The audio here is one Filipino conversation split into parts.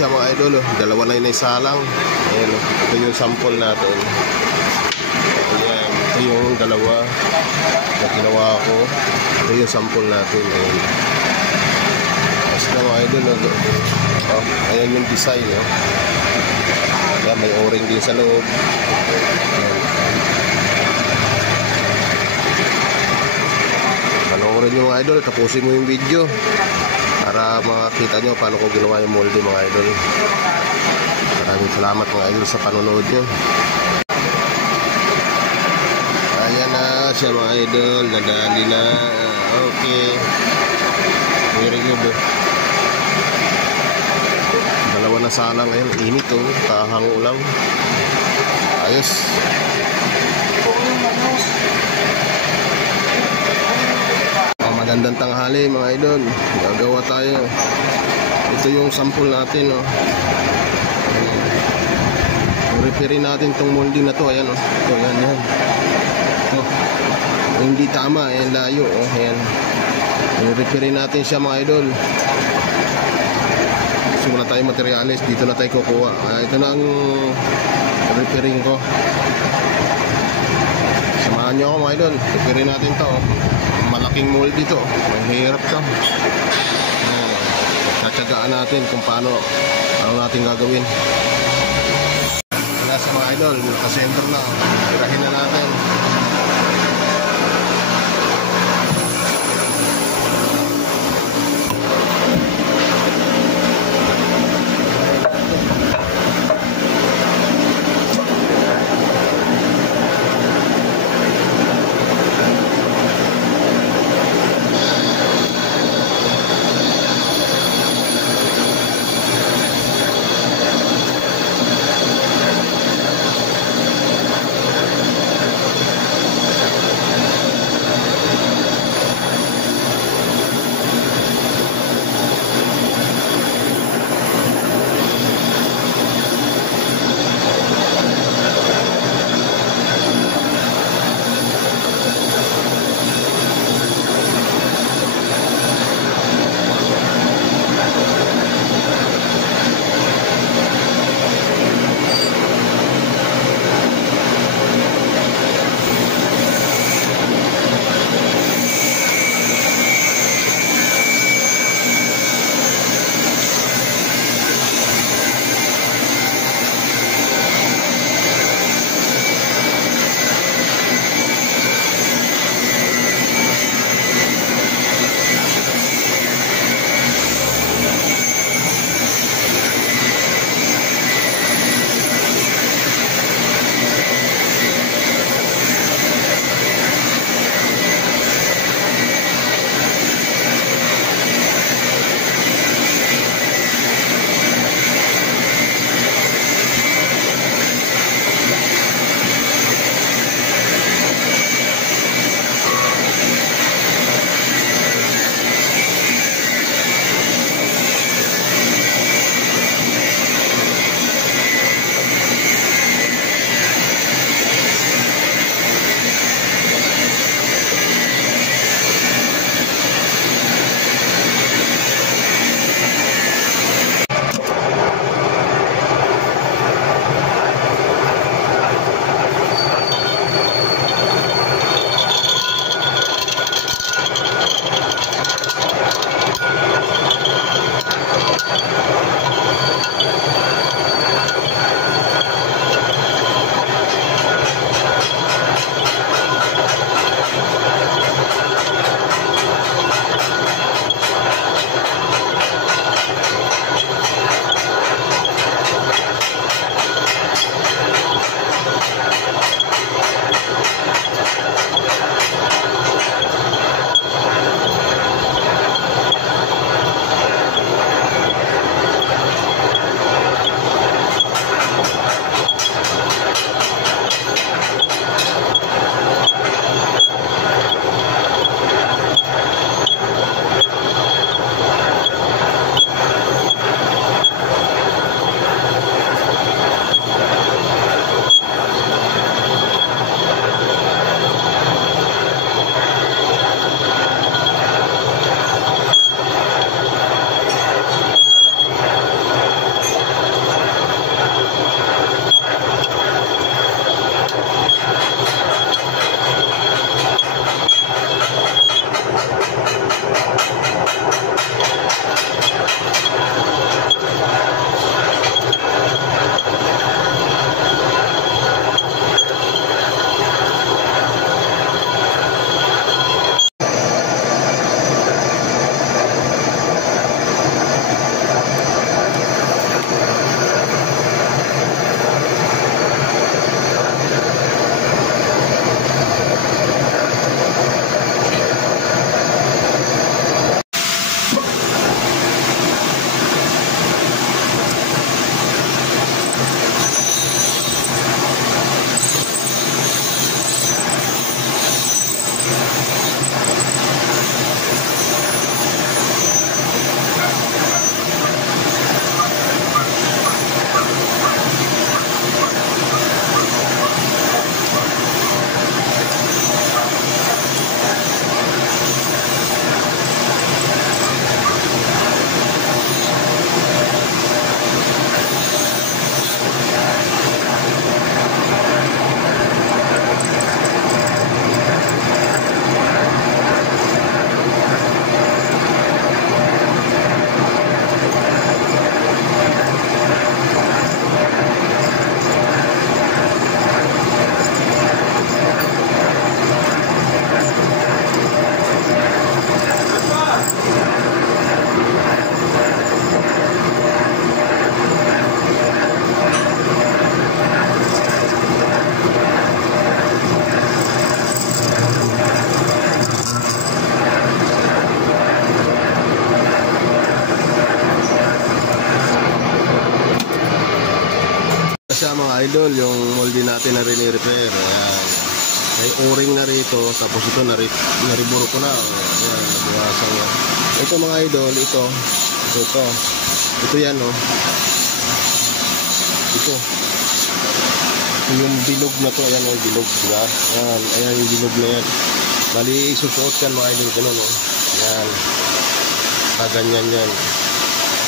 siya mga idol, oh. Dalawa na yun ay salang. Ayan, oh. Ito yung sample natin. Ayan, ito yung dalawa na ginawa ko. Ito yung sample natin. Ayan. Tapos na mga idol, oh. Oh, ayan yung design, oh. Ayan, may o-ring din sa loob. Ayan. Panoorin nyo mga idol, tapusin mo yung video para makita nyo paano ko ginawa yung molde mga idol. Maraming salamat mga idol sa panonood nyo. Ayan na siya mga idol, nadali na. Okay, very good. Dalawa na salang ngayon, init oh, kahango lang. Ayos. Magandang tanghali mga idol, gagawa tayo. Ito yung sample natin, oh. Repair natin tong molding na to. Ayan, oh. Ito, yan. Oh. Hindi tama, ayan, layo, oh. Ayan. Repair natin siya mga idol. So wala tayong materials, dito na tayo kukuha. Ito na ang repairing ko. Samahan nyo ako mga idol, repair natin to, oh. Malaking mold dito, mahirap to. Tatsagaan natin kung paano, ano natin gagawin. Nasa mga idol, naka-center na, tirahin na natin. siya mga idol, yung moldy natin na rini-repair. Ayan. May o-ring na rito, tapos ito nariburo ko na. Ayan, nabuhasan yan. Ito mga idol, ito yan oh. Ito yung bilog na to, ayan oh, bilog, diba? Ayan yung bilog na yan. Bali, isusuot yan mga idol, gano'n oh. Ayan. Ganyan yan.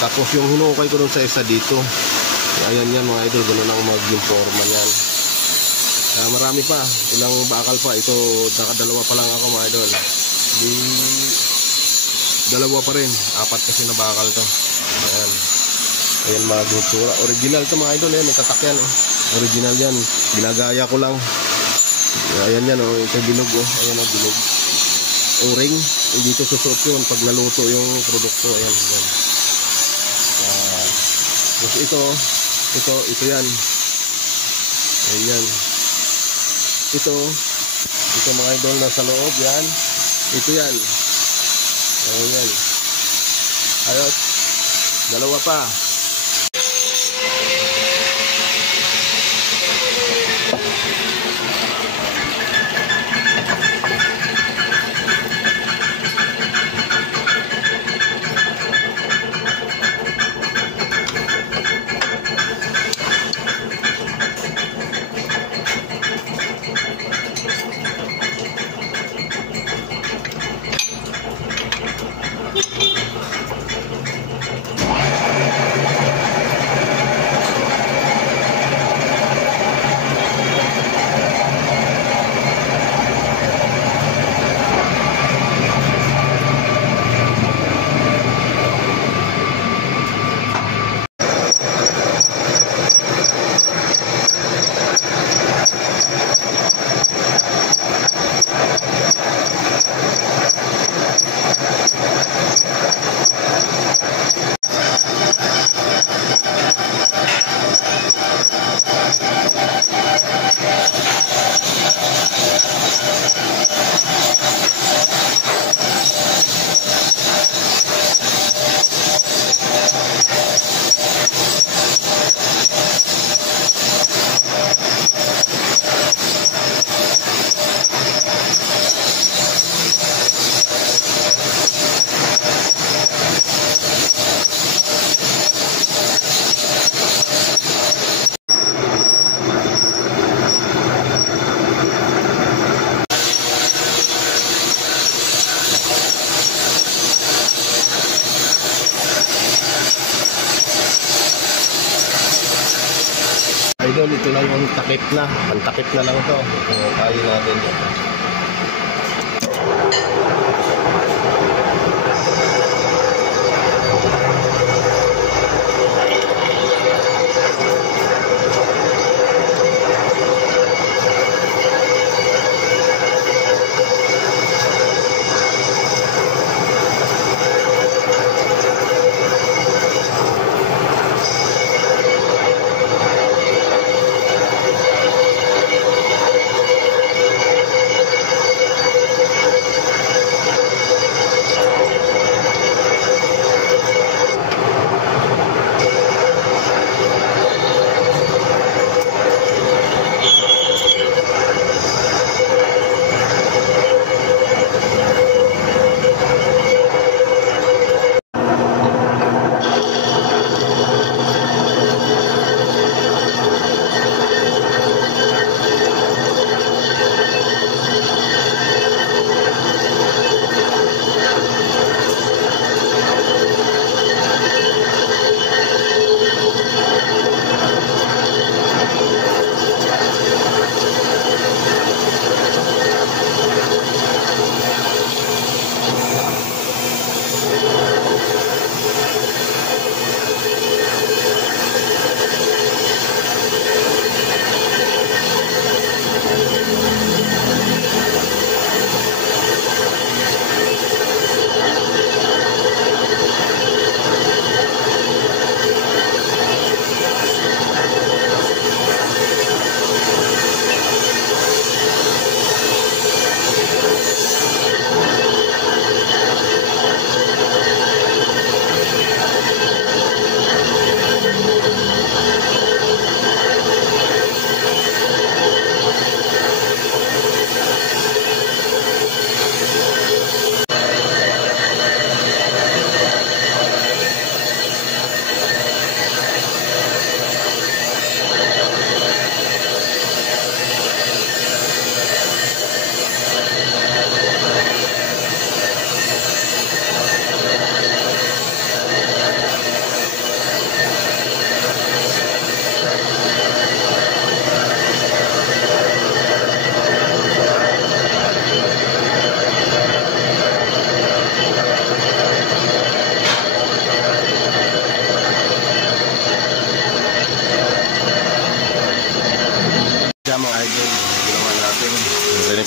Tapos yung hinukay ko dun sa isa dito. Ayan yan mga idol, gano'n ang maging forma yan. Marami pa, ilang bakal pa. Ito, nakadalawa pa lang ako mga idol. Dalawa pa rin, 4 kasi na bakal to. Ayan mga gutsura. Original to mga idol, may tatak yan Original yan, ginagaya ko lang. Ayan yan ito bilog ayan bilog. O-ring, hindi to susuot yun pag naluto yung produkto. Ayan. Tapos ito yan. Ayan. Ito mga idol na sa loob yan. Ito yan. Ayan. Ayos. Dalawa pa. Idol, ito lang yung takip na. Pantakip na lang ito. Kaya natin.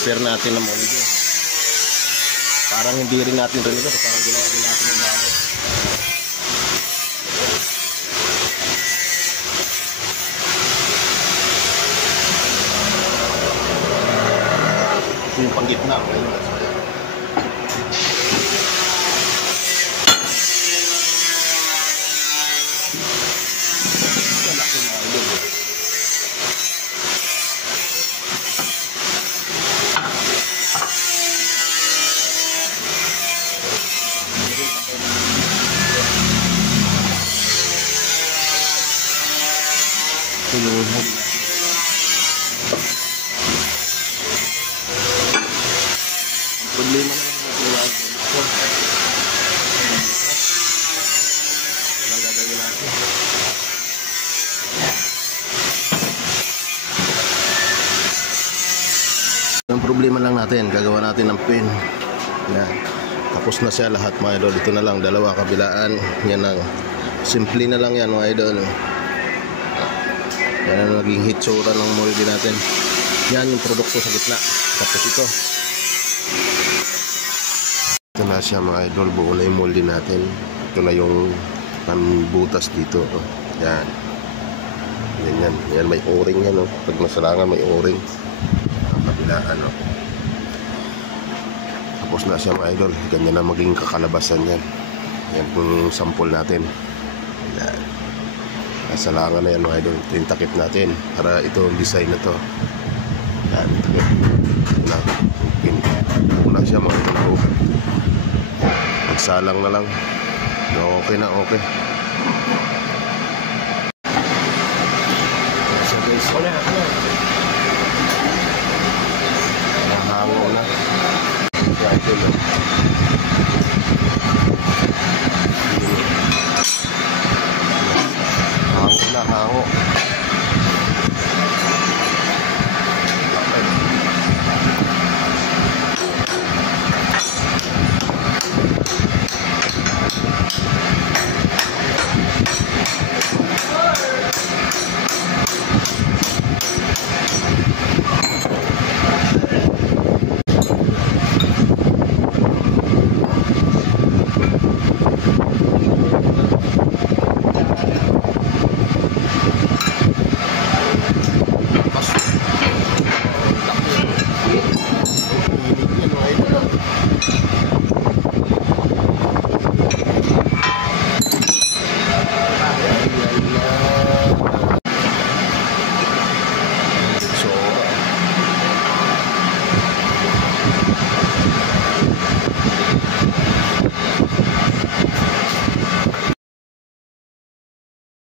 prepare natin ng molde. Parang hindi rin natin rin ito, parang ginawa din natin ng bago. Ito yung panggitna. Problema na lang natin ito. Walang gagawin natin. Ang problema lang natin, gagawa natin ng pin. Yan. Tapos na siya lahat mga idol. Ito na lang, dalawa kabilaan. Yan lang. Simple na lang yan mga idol. Yan ang naging hitsura ng molde natin. Yan yung produkto sa gitna. Tapos ito. Ito na siya mga idol. Buo na yung molde natin. Ito na yung pambutas dito. Yan. Yan. Yan may o-ring yan. Pag masalangan may o-ring. Ang kabilaan. Tapos na siya mga idol. Ganyan na maging kakalabasan yan. Yan yung sample natin. Yan. Nasalangan na yan mga idol. Ito yung takip natin para ito yung design na to. Yan, takip. Wala siya mga idol. Magsalang na lang. Okay na, okay. So guys, nahango na. Yan, ito na. Hango na, hango.